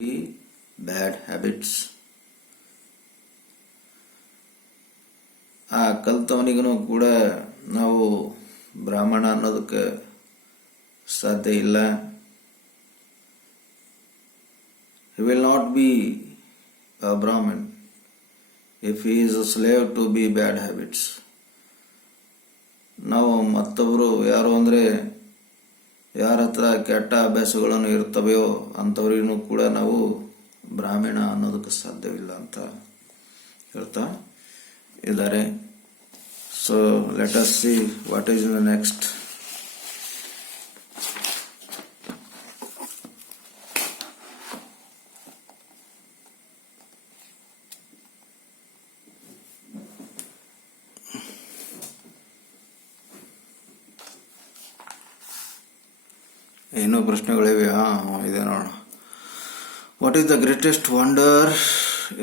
Bad habits. ಆ ಕಲ್ತವನಿಗೂ ಕೂಡ ನಾವು ಬ್ರಾಹ್ಮಣ ಅನ್ನೋದಕ್ಕೆ ಸಾಧ್ಯ ಇಲ್ಲ. He will not be a Brahmin if he is a slave to be bad habits. ನಾವು ಮತ್ತೊಬ್ಬರು ಯಾರು ಅಂದರೆ ಯಾರ ಹತ್ರ ಕೆಟ್ಟ ಅಭ್ಯಾಸಗಳನ್ನು ಇರ್ತವೆಯೋ ಅಂಥವ್ರಿಗೂ ಕೂಡ ನಾವು ಬ್ರಾಹ್ಮಣ ಅನ್ನೋದಕ್ಕೆ ಸಾಧ್ಯವಿಲ್ಲ ಅಂತ ಹೇಳ್ತಾ ಇದ್ದಾರೆ. So let us see what is the next. ಇನ್ನೂ ಪ್ರಶ್ನೆಗಳಿವೆ. ಇದೆ ನೋಡೋಣ. What is the greatest wonder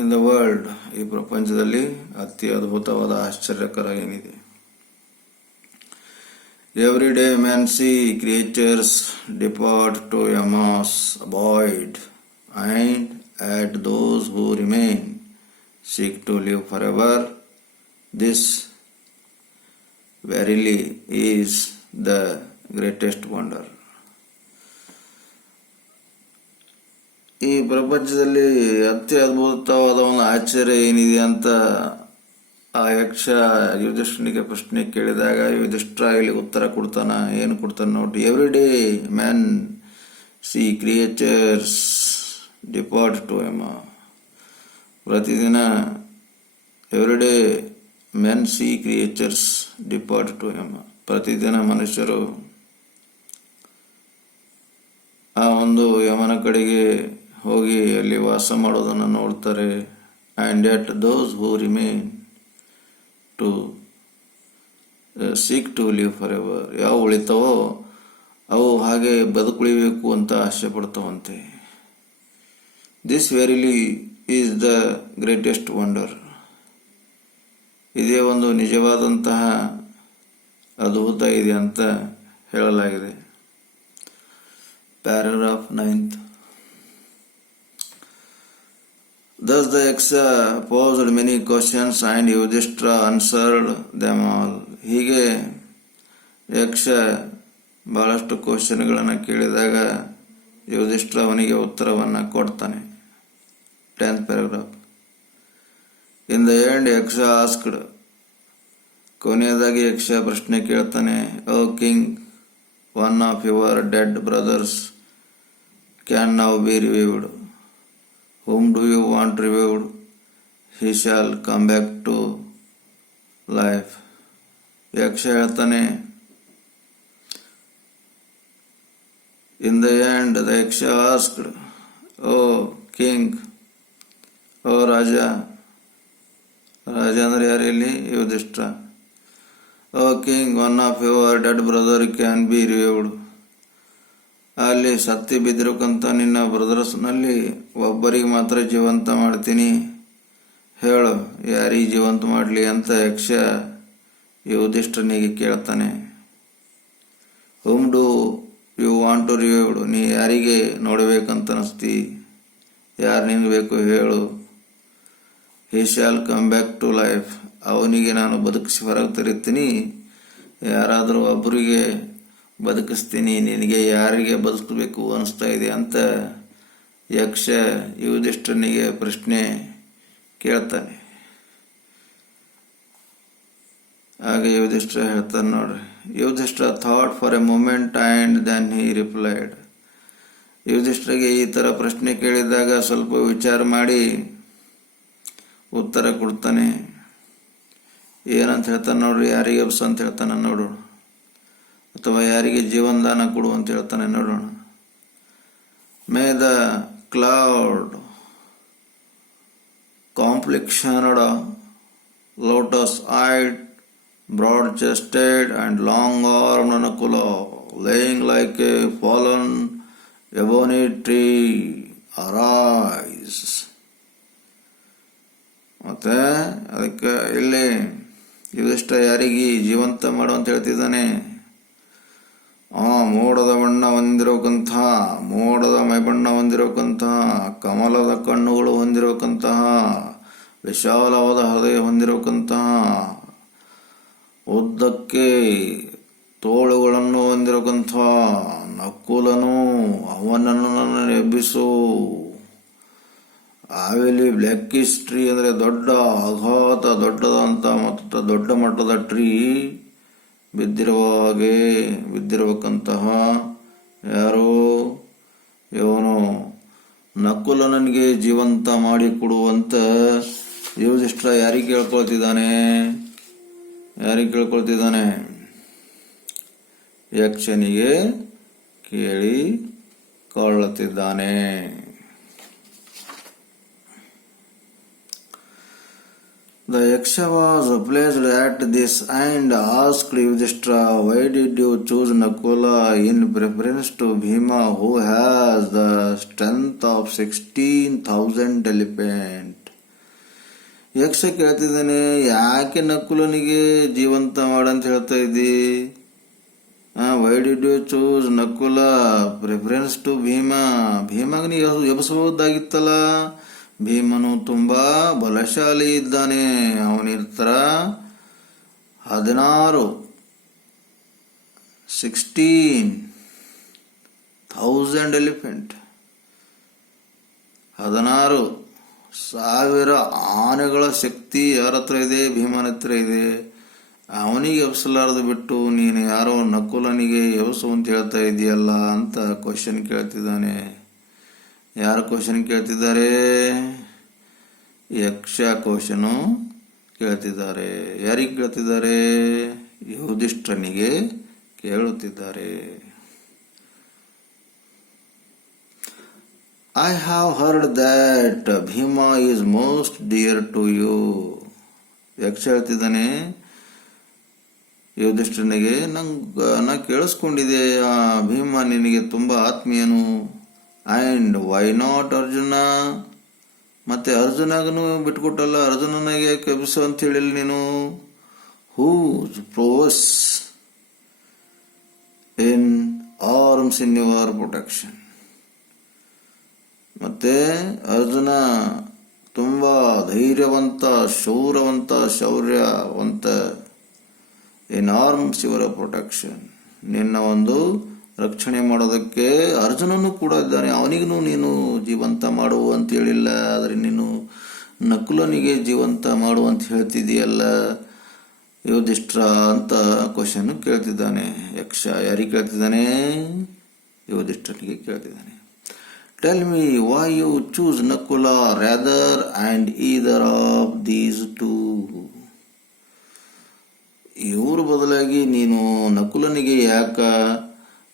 in the world? ಈ ಪ್ರಪಂಚದಲ್ಲಿ ಅತಿ ಅದ್ಭುತವಾದ ಆಶ್ಚರ್ಯಕರ ಏನಿದೆ? Every day man see creatures depart to Yama's abode and at those who remain seek to live for ever. This verily is the greatest wonder. ಈ ಪ್ರಪಂಚದಲ್ಲಿ ಅತಿ ಅದ್ಭುತವಾದ ಒಂದು ಆಶ್ಚರ್ಯ ಏನಿದೆ ಅಂತ ಆ ಯಕ್ಷ ಯುಧಿಷ್ಠನಿಗೆ ಪ್ರಶ್ನೆ ಕೇಳಿದಾಗ ಯುಧಿಷ್ಠಿರ ಇಲ್ಲಿ ಉತ್ತರ ಕೊಡ್ತಾನ. ಏನು ಕೊಡ್ತಾನೆ ನೋಡಿ. Every day man see creatures depart to Yama. ಪ್ರತಿದಿನ every day man see creatures depart to Yama. ಪ್ರತಿದಿನ ಮನುಷ್ಯರು ಆ ಒಂದು ಯಮನ ಕಡೆಗೆ ಹೋಗಿ ಅಲ್ಲಿ ವಾಸ ಮಾಡೋದನ್ನು ನೋಡ್ತಾರೆ. And at those who remain to seek to live for ever. ಯಾವ ಉಳಿತಾವೋ ಅವು ಹಾಗೆ ಬದುಕುಳಿಬೇಕು ಅಂತ ಆಸೆ ಪಡ್ತಾವಂತೆ. This verily is the greatest wonder. ಇದೇ ಒಂದು ನಿಜವಾದಂತಹ ಅದ್ಭುತ ಇದೆ ಅಂತ ಹೇಳಲಾಗಿದೆ. Paragraph 9th. Thus the Yaksha posed many questions and Yudhishthira answered them all. ಹೀಗೆ ಯಕ್ಷ ಬಹಳಷ್ಟು ಕ್ವಶನ್ಗಳನ್ನು ಕೇಳಿದಾಗ ಯುಧಿಷ್ಠಿರ ಅವನಿಗೆ ಉತ್ತರವನ್ನು ಕೊಡ್ತಾನೆ. 10th paragraph. In the end ಯಕ್ಷ asked. ಕೊನೆಯದಾಗಿ ಯಕ್ಷ ಪ್ರಶ್ನೆ ಕೇಳ್ತಾನೆ. ಓ king, one of your dead brothers can now be revived. Whom do you want revived? He shall come back to life. ಯಕ್ಷ ಹೇಳ್ತಾನೆ. In the end the Yaksha asked, Oh king, oh ರಾಜ. ರಾಜ ಅಂದ್ರೆ ಯಾರು ಇಲ್ಲಿ? Yudhishthira. Oh king, one of your dead brother can be revived. ಅಲ್ಲಿ ಸತ್ತಿ ಬಿದ್ದಿರಕ್ಕಂತ ನಿನ್ನ ಬ್ರದರ್ಸ್ನಲ್ಲಿ ಒಬ್ಬರಿಗೆ ಮಾತ್ರ ಜೀವಂತ ಮಾಡ್ತೀನಿ, ಹೇಳು ಯಾರಿಗೆ ಜೀವಂತ ಮಾಡಲಿ ಅಂತ ಯಕ್ಷ ಯುಧಿಷ್ಠಿರನಿಗೆ ಕೇಳ್ತಾನೆ. Whom do you want to revived? ನೀ ಯಾರಿಗೆ ನೋಡಬೇಕಂತ ಅನಿಸ್ತಿ? ಯಾರು ನಿನ್ಗೆ ಬೇಕು ಹೇಳು. He shall come back to life. ಅವನಿಗೆ ನಾನು ಬದುಕಿಸಿ ಹೊರಗೆ ತರಿತೀನಿ. ಯಾರಾದರೂ ಒಬ್ಬರಿಗೆ ಬದುಕಿಸ್ತೀನಿ. ನಿನಗೆ ಯಾರಿಗೆ ಬದುಕಬೇಕು ಅನಿಸ್ತಾ ಇದೆ ಅಂತ ಯಕ್ಷ ಯುಧಿಷ್ಠಿರನಿಗೆ ಪ್ರಶ್ನೆ ಕೇಳ್ತಾನೆ. ಆಗ ಯುಧಿಷ್ಠಿರ ಹೇಳ್ತಾನೆ ನೋಡ್ರಿ. Yudhishthira thought for a moment and then he replied. ಯುಧಿಷ್ಠಿರಗೆ ಈ ಥರ ಪ್ರಶ್ನೆ ಕೇಳಿದಾಗ ಸ್ವಲ್ಪ ವಿಚಾರ ಮಾಡಿ ಉತ್ತರ ಕೊಡ್ತಾನೆ. ಏನಂತ ಹೇಳ್ತಾನೆ ನೋಡ್ರಿ. ಯಾರಿಗೆ ಎಬ್ಸ ಅಂತ ಹೇಳ್ತಾನೆ ನೋಡೋಣ, ಅಥವಾ ಯಾರಿಗೆ ಜೀವನದಾನ ಕೊಡು ಅಂತ ಹೇಳ್ತಾನೆ ನೋಡೋಣ. May the cloud complexioned, lotus eyed, broad chested and long armed Nakula laying like a fallen ebony tree arise. ಮತ್ತೆ ಅದಕ್ಕೆ ಇಲ್ಲಿ ಯುಧಿಷ್ಠಿರ ಯಾರಿಗೆ ಜೀವಂತ ಮಾಡು ಅಂತ ಹೇಳ್ತಿದ್ದಾನೆ? ಮೋಡದ ಬಣ್ಣ ಹೊಂದಿರಬೇಕಂತಹ, ಮೋಡದ ಮೈಬಣ್ಣ ಹೊಂದಿರಬೇಕಂತಹ, ಕಮಲದ ಕಣ್ಣುಗಳು ಹೊಂದಿರಬೇಕಂತಹ, ವಿಶಾಲವಾದ ಹೃದಯ ಹೊಂದಿರಬೇಕಂತಹ, ಉದ್ದಕ್ಕೆ ತೋಳುಗಳನ್ನು ಹೊಂದಿರಬೇಕಂತಹ ನಕುಲನು ಅವನನ್ನು ನನ್ನ ಎಬ್ಬಿಸು. ಆವೆಲಿ ಬ್ಲ್ಯಾಕಿಶ್ ಟ್ರೀ ಅಂದರೆ ದೊಡ್ಡ ಅಘಾತ, ದೊಡ್ಡದಂತ ಮತ್ತು ದೊಡ್ಡ ಮಟ್ಟದ ಟ್ರೀ ಬಿದ್ದಿರುವ ಹಾಗೆ ಬಿದ್ದಿರಬೇಕಂತಹ ಯಾರೋ ಇವನು ನಕುಲನಿಗೆ ಜೀವಂತ ಮಾಡಿಕೊಡುವಂತ ಯುಧಿಷ್ಠಿರ ಯಾರಿಗೆ ಕೇಳ್ಕೊಳ್ತಿದ್ದಾನೆ? ಯಕ್ಷನಿಗೆ ಕೇಳಿಕೊಳ್ಳುತ್ತಿದ್ದಾನೆ. The Yaksha was pleased at this and asked Yudhishthira, "Why did you choose Nakula in preference to Bhima, who has the strength of 16,000 elephants?" ಯಕ್ಷ ಕೇಳ್ತಿದ್ದಾನೆ, ಯಾಕೆ ನಕುಲನಿಗೆ ಜೀವಂತ ಮಾಡಂತ ಹೇಳ್ತಾ ಇದ್ದಿ? Why did you choose Nakula preference to Bhima? ಭೀಮಾಗ ನೀ ಎಬ್ಸಬಹುದಾಗಿತ್ತಲ್ಲ. ಭೀಮನು ತುಂಬಾ ಬಲಶಾಲಿ ಇದ್ದಾನೆ. ಅವನಿರ್ತರ 16,000 ಎಲಿಫೆಂಟ್, 16,000 ಆನೆಗಳ ಶಕ್ತಿ ಯಾರ ಹತ್ರ ಇದೆ? ಭೀಮನ ಹತ್ರ ಇದೆ. ಅವನಿಗೆ ಎಬ್ಸಲಾರದು ಬಿಟ್ಟು ನೀನು ಯಾರೋ ನಕುಲನಿಗೆ ಎಬ್ಸು ಅಂತ ಹೇಳ್ತಾ ಇದೆಯಲ್ಲ ಅಂತ ಕ್ವಶನ್ ಕೇಳ್ತಿದ್ದಾನೆ. ಯಾರು ಕ್ವಶನ್ ಕೇಳ್ತಿದ್ದಾರೆ? ಯಕ್ಷ ಕ್ವಶನು ಕೇಳ್ತಿದ್ದಾರೆ. ಯಾರಿಗೆ ಕೇಳ್ತಿದ್ದಾರೆ? ಯುಧಿಷ್ಠಿರನಿಗೆ ಕೇಳುತ್ತಿದ್ದಾರೆ. I have heard that Bhima is most dear to you. ಯಕ್ಷ ಹೇಳ್ತಿದ್ದಾನೆ ಯುಧಿಷ್ಠಿರನಿಗೆ, ನಾ ಕೇಳಿಸ್ಕೊಂಡಿದೆ ಭೀಮ ನಿನಗೆ ತುಂಬಾ ಆತ್ಮೀಯನು. And why not Arjuna? ಮತ್ತೆ ಅರ್ಜುನಗನು ಬಿಟ್ಕೊಟ್ಟಲ್ಲ, ಅರ್ಜುನನಿಗೆ ಕೆಬ್ಸು ಅಂತ ಹೇಳಿಲ್ಲ ನೀನು. Whose prowess in arms in your protection. ಮತ್ತೆ ಅರ್ಜುನ ತುಂಬಾ ಧೈರ್ಯವಂತ, ಶೌರ್ಯವಂತ. ಇನ್ ಆರ್ಮ್ಸ್ ಯುವರ್ ಪ್ರೊಟೆಕ್ಷನ್, ನಿನ್ನ ಒಂದು ರಕ್ಷಣೆ ಮಾಡೋದಕ್ಕೆ ಅರ್ಜುನನು ಕೂಡ ಇದ್ದಾನೆ. ಅವನಿಗೂ ನೀನು ಜೀವಂತ ಮಾಡು ಅಂತ ಹೇಳಿಲ್ಲ, ಆದರೆ ನೀನು ನಕುಲನಿಗೆ ಜೀವಂತ ಮಾಡು ಅಂತ ಹೇಳ್ತಿದೀಯಲ್ಲ ಯುಧಿಷ್ಠಿರ ಅಂತ ಕ್ವಶನ್ ಕೇಳ್ತಿದ್ದಾನೆ ಯಕ್ಷ. ಯಾರಿಗೆ ಕೇಳ್ತಿದ್ದಾನೆ? ಯುಧಿಷ್ಠಿರನಿಗೆ ಕೇಳ್ತಿದ್ದಾನೆ. Tell me why you choose Nakula rather and either of these two. ಇವ್ರ ಬದಲಾಗಿ ನೀನು ನಕುಲನಿಗೆ ಯಾಕ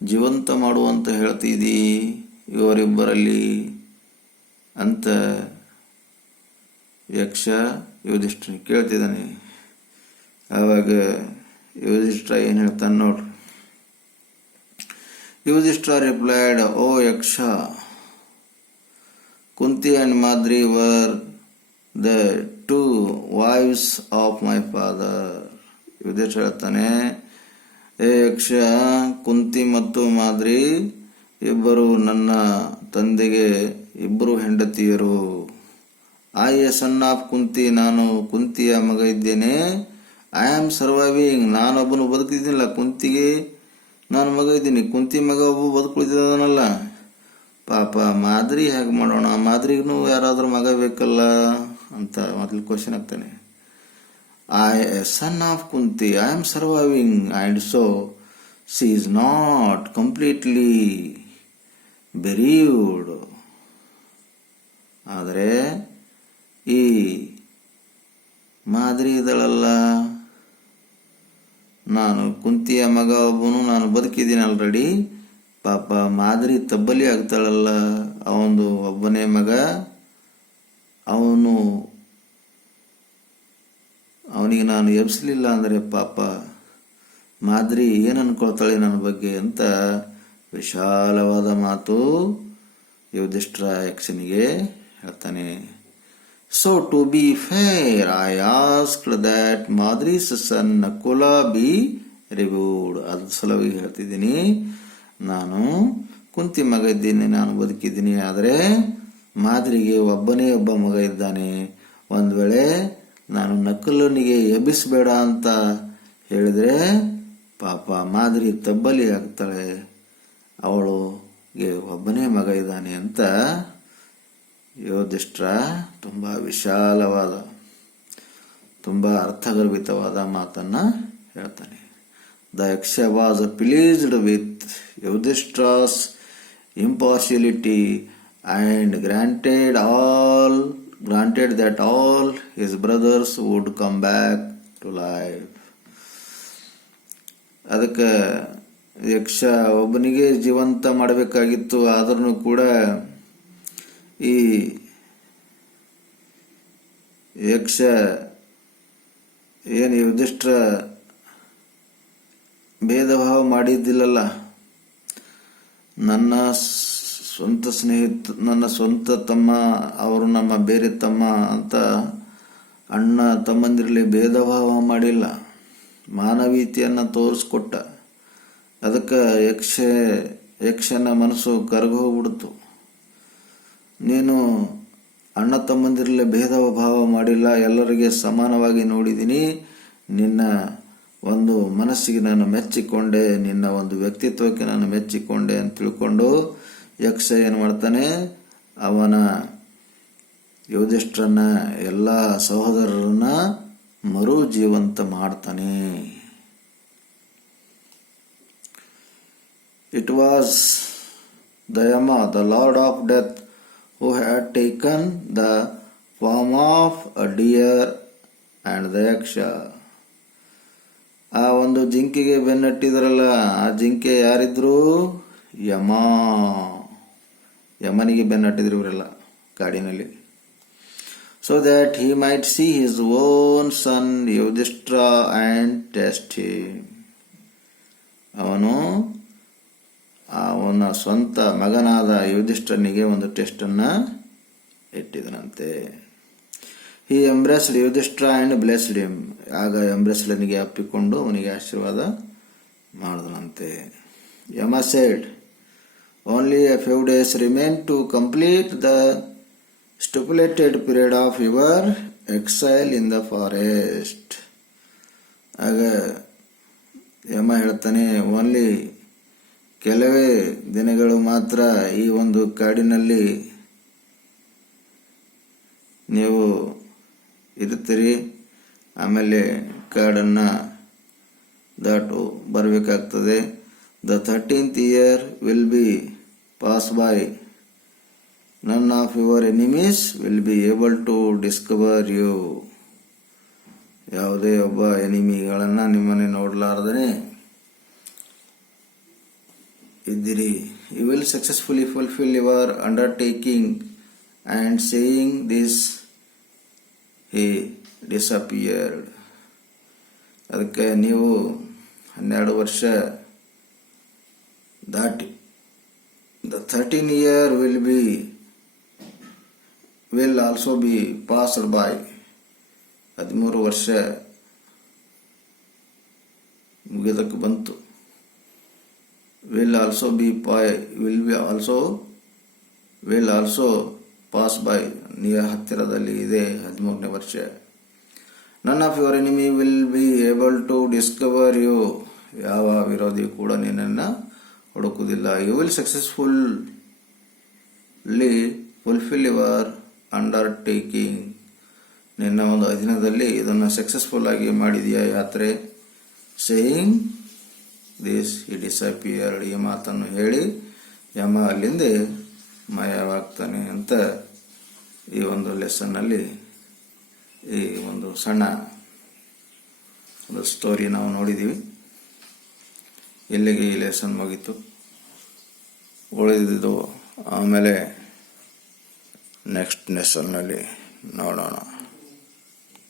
ಜೀವಂತ ಮಾಡುವಂತ ಹೇಳ್ತಿದ್ದೀ ಇವರಿಬ್ಬರಲ್ಲಿ ಅಂತ ಯಕ್ಷ ಯುಧಿಷ್ಠಿರನಿಗೆ ಕೇಳ್ತಿದ್ದಾನೆ. ಆವಾಗ ಯುಧಿಷ್ಠಿರ ಏನು ಹೇಳ್ತಾನೆ ನೋಡ್ರಿ. ಯುಧಿಷ್ಠಿರ ರಿಪ್ಲೈಡ್, "ಓ ಯಕ್ಷ, Kunti and Madri were the two wives of my father." Yudhishthira ಹೇಳ್ತಾನೆ, ಏ ಯಕ್ಷ, ಕುಂತಿ ಮತ್ತು ಮಾದ್ರಿ ಇಬ್ಬರು ನನ್ನ ತಂದೆಗೆ ಇಬ್ಬರು ಹೆಂಡತಿಯರು. I a son of Kunti, ನಾನು ಕುಂತಿಯ ಮಗ ಇದ್ದೇನೆ. ಐ ಆಮ್ ಸರ್ವೈವಿಂಗ್, ನಾನೊಬ್ಬನು ಬದುಕಿದ್ದೀನಿಲ್ಲ. ಕುಂತಿಗೆ ನಾನು ಮಗ ಇದ್ದೀನಿ, ಕುಂತಿ ಮಗ ಒಬ್ಬ ಬದುಕುಳಿದಾನಲ್ಲ. ಪಾಪ ಮಾದ್ರಿ ಹೇಗೆ ಮಾಡೋಣ? ಮಾದ್ರಿಗೂ ಯಾರಾದ್ರೂ ಮಗ ಬೇಕಲ್ಲ ಅಂತ ಮೊದಲು ಕ್ವಶನ್ ಆಗ್ತಾನೆ. I a son of Kunti, I am surviving and so she is not completely bereaved. ಆದರೆ ಈ ಮಾದ್ರಿ ಇದಳಲ್ಲ, ನಾನು ಕುಂತಿಯ ಮಗ ಒಬ್ಬನು, ನಾನು ಬದುಕಿದ್ದೀನಿ ಆಲ್ರೆಡಿ. ಪಾಪ ಮಾದ್ರಿ ತಬ್ಬಲಿ ಆಗ್ತಾಳಲ್ಲ, ಅವನು ಒಬ್ಬನೇ ಮಗ, ಅವನಿಗೆ ನಾನು ಎಬ್ಸಲಿಲ್ಲ ಅಂದರೆ ಪಾಪ ಮಾದ್ರಿ ಏನು ಅನ್ಕೊಳ್ತಾಳೆ ನನ್ನ ಬಗ್ಗೆ ಅಂತ ವಿಶಾಲವಾದ ಮಾತು ಯುಧಿಷ್ಠಿರ ಯಕ್ಷನಿಗೆ ಹೇಳ್ತಾನೆ. So to be fair, I asked that Madri's son Nakula be revived. ಅದ್ರ ಸಲುವಾಗಿ ಹೇಳ್ತಿದ್ದೀನಿ, ನಾನು ಕುಂತಿ ಮಗ ಇದ್ದೀನಿ, ನಾನು ಬದುಕಿದ್ದೀನಿ. ಆದರೆ ಮಾದರಿಗೆ ಒಬ್ಬನೇ ಒಬ್ಬ ಮಗ ಇದ್ದಾನೆ. ಒಂದು ವೇಳೆ ನಾನು ನಕಲನಿಗೆ ಎಬ್ಬಿಸಬೇಡ ಅಂತ ಹೇಳಿದರೆ ಪಾಪ ಮಾದರಿ ತಬ್ಬಲಿ ಆಗ್ತಾಳೆ, ಅವಳಿಗೆ ಒಬ್ಬನೇ ಮಗ ಇದ್ದಾನೆ ಅಂತ ಯುಧಿಷ್ಠಿರ ತುಂಬ ವಿಶಾಲವಾದ, ತುಂಬ ಅರ್ಥಗರ್ಭಿತವಾದ ಮಾತನ್ನು ಹೇಳ್ತಾನೆ. The Yaksha was pleased with Yudhishthira's impartiality and granted that all his brothers would come back to life. ಅದಕ್ಕೆ ಯಕ್ಷ ಒಬ್ಬನಿಗೆ ಜೀವಂತ ಮಾಡಬೇಕಾಗಿತ್ತು. ಆದ್ರೂ ಕೂಡ ಈ ಯಕ್ಷ ಏನು ಯುಧಿಷ್ಠಿರ ಭೇದ ಭಾವ ಮಾಡಿದ್ದಿಲ್ಲಲ್ಲ, ನನ್ನ ಸ್ವಂತ ತಮ್ಮ, ಅವರು ನಮ್ಮ ಬೇರೆ ತಮ್ಮ ಅಂತ ಅಣ್ಣ ತಮ್ಮಂದಿರಲಿ ಭೇದ ಭಾವ ಮಾಡಿಲ್ಲ, ಮಾನವೀಯತೆಯನ್ನು ತೋರಿಸ್ಕೊಟ್ಟ. ಅದಕ್ಕೆ ಯಕ್ಷನ ಮನಸ್ಸು ಕರಗೋಗ್ಬಿಡ್ತು. ನೀನು ಅಣ್ಣ ತಮ್ಮಂದಿರಲಿ ಭೇದ ಭಾವ ಮಾಡಿಲ್ಲ, ಎಲ್ಲರಿಗೆ ಸಮಾನವಾಗಿ ನೋಡಿದ್ದೀನಿ, ನಿನ್ನ ಒಂದು ಮನಸ್ಸಿಗೆ ನಾನು ಮೆಚ್ಚಿಕೊಂಡೆ, ನಿನ್ನ ಒಂದು ವ್ಯಕ್ತಿತ್ವಕ್ಕೆ ನಾನು ಮೆಚ್ಚಿಕೊಂಡೆ ಅಂತ ತಿಳ್ಕೊಂಡು ಯಕ್ಷ ಏನು ಮಾಡ್ತಾನೆ, ಅವನ ಯುಧಿಷ್ಠಿರನ ಎಲ್ಲ ಸಹೋದರರನ್ನ ಮರು ಜೀವಂತ ಮಾಡ್ತಾನೆ. It was the Yama, the lord of death, who had taken the form of a deer and the yaksha. ಆ ಒಂದು ಜಿಂಕೆಗೆ ಬೆನ್ನಟ್ಟಿದ್ರಲ್ಲ, ಆ ಜಿಂಕೆ ಯಾರಿದ್ರು? ಯಮನಿಗೆ ಬೆನ್ನಟ್ಟಿದ್ರು ಇವರೆಲ್ಲ ಕಾಡಿನಲ್ಲಿ. So that he might see his own son Yudhishthira and test him. ಅವನ ಸ್ವಂತ ಮಗನಾದ ಯುಧಿಷ್ಠಿರನಿಗೆ ಒಂದು ಟೆಸ್ಟನ್ನು ಇಟ್ಟಿದನಂತೆ. He embraced Yudhishthira and blessed him. ಆಗ ಎಂಬ್ರೆಸ್ಡನಿಗೆ ಅಪ್ಪಿಕೊಂಡು ಅವನಿಗೆ ಆಶೀರ್ವಾದ ಮಾಡಿದನಂತೆ. Yama said, only a few days remain to complete the stipulated period of your exile in the forest. ಆಗ ಯಮ ಹೇಳ್ತಾನೆ, ಓನ್ಲಿ ಕೆಲವೇ ದಿನಗಳು ಮಾತ್ರ ಈ ಒಂದು ಕಾಡಿನಲ್ಲಿ ನೀವು ಇರುತ್ತೀರಿ, ಆಮೇಲೆ ಕಾಡನ್ನು ದಾಟು ಬರಬೇಕಾಗ್ತದೆ. The 13th year will be pass by. None of your enemies will be able to discover you. ಯಾವುದೇ ಒಬ್ಬ ಎನಿಮಿಗಳನ್ನು ನಿಮ್ಮನ್ನೇ ನೋಡಲಾರದೇ ಇದ್ದಿರಿ. You will successfully fulfill your undertaking. And saying this, he disappeared. ಅದಕ್ಕೆ ನೀವು 12 ವರ್ಷ ದಾಟಿ, the 13th year will also be passed by. 13 ವರ್ಷ ಮುಗಿದಕ್ಕೆ ಬಂತು. will also pass by ಹತ್ತಿರದಲ್ಲಿ ಇದೆ 13ನೇ ವರ್ಷ. None of your enemy will be able to discover you. ಯಾವ ವಿರೋಧಿ ಕೂಡ ನಿನ್ನನ್ನು ಹುಡುಕುವುದಿಲ್ಲ. You will successfully fulfill your undertaking. ನಿನ್ನ ಒಂದು ಅಧೀನದಲ್ಲಿ ಇದನ್ನು ಸಕ್ಸಸ್ಫುಲ್ ಆಗಿ ಮಾಡಿದೆಯಾ ಯಾತ್ರೆ. Saying this he disappeared. ಈ ಮಾತನ್ನು ಹೇಳಿ ಯಮ ಅಲ್ಲಿಂದ ಮಾಯವಾಗ್ತಾನೆ ಅಂತ ಈ ಒಂದು ಲೆಸನ್ನಲ್ಲಿ ಈ ಒಂದು ಸಣ್ಣ ಒಂದು ಸ್ಟೋರಿ ನಾವು ನೋಡಿದ್ದೀವಿ. ಇಲ್ಲಿಗೆ ಈ ಲೆಸನ್ ಮುಗೀತು. ಉಳಿದಿದ್ದು ಆಮೇಲೆ ನೆಕ್ಸ್ಟ್ ಲೆಸನ್ನಲ್ಲಿ ನೋಡೋಣ.